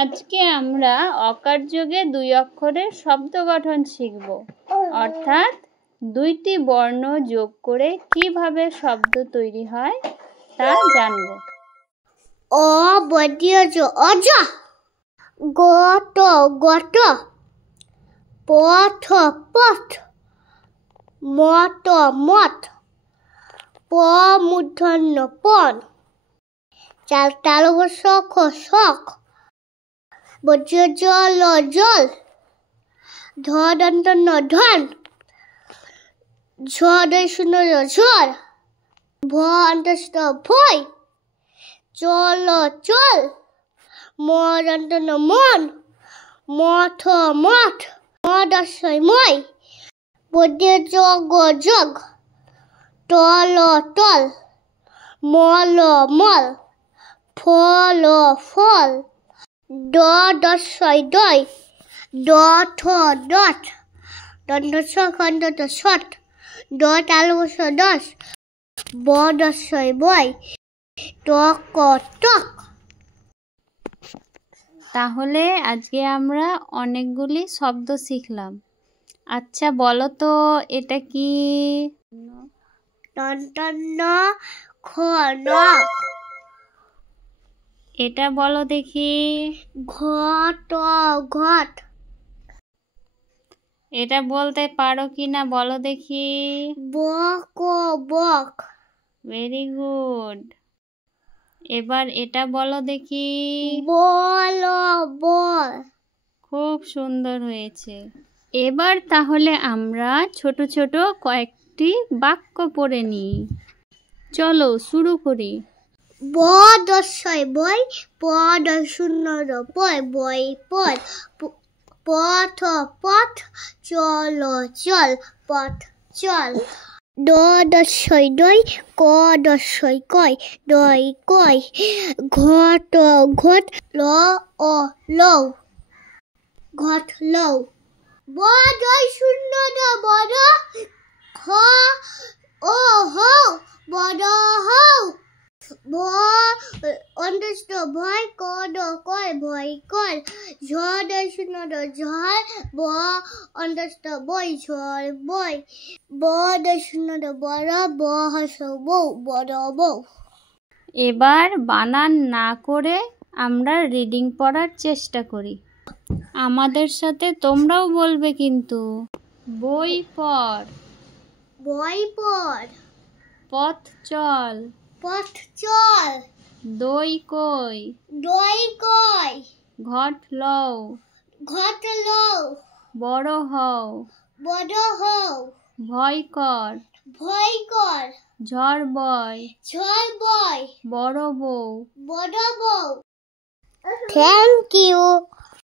আজকে আমরা অকার যোগে 2 অক্ষরের শব্দ গঠন শিখব, অর্থাৎ 2টি বর্ণ যোগ করে কিভাবে শব্দ তৈরি হয় তা জানব। অ বর্গীয় জ অজ, গত গত, পথ পথ, মত মত, প মূর্ধন্য পন, চাল তালবস্য খ শখ, বর্গীয় জল জল, ধ দন্ত ন ধন, ঝ দৈ শূন্য ঝড়, ভ অন্তস্থ ভয়, চল চল, ম দন্ত ন মন, মথ মঠ, ম দস্যই মই, বর্গীয় যোগ যোগ, টল টল, মল মল, ফল ফল, ড দস্যই দয়, দথ দথ, দন্ত স খণ্ডত সৎ, দ তালবস্য দশ, ব দস্যই বয়, টক টক। তাহলে আজকে আমরা অনেকগুলি শব্দ শিখলাম। আচ্ছা বলো তো এটা কি? দন্তন্য খ ন। এটা বলো দেখি। ঘট ঘট। এটা বলতে পারো কি না বলো দেখি। বক বক। Very good. এবার এটা বলো দেখি। বল বল। খুব সুন্দর হয়েছে। এবার তাহলে আমরা ছোট ছোট কয়েকটি বাক্য পড়ে নিই। চলো শুরু করি। ব দস্যই বই, প শূন্য পয়, বই পদ, পথ পথ, চল চল, পথ চল। দ দস্যই দই, ক দস্যই কয়, দই কয়, ঘট ঘট, ল ও লও, ঘট লও। ব দই শূন্য বড়, খ ও হও, বড় হও। ভ অন্তস্থ ভয়, ক দ কয়, ভয় কর, ঝ দই শূন্য ঝড়, ব অন্তস্থ বই, ঝড় বই। ব দই শূন্য বড়, ব হস্র বউ, বড় বউ। এবার বানান না করে আমরা রিডিং পড়ার চেষ্টা করি। আমাদের সাথে তোমরাও বলবে কিন্তু। বই পড়, বই পড়। পথ চল, পথ চল। দই কই, দই কই। ঘট লও, ঘট লও। বড় হও, বড় হও। ভয় কর, ভয় কর। ঝড় বয়, ঝড় বয়। বড় বউ। বড় বউ। Thank you.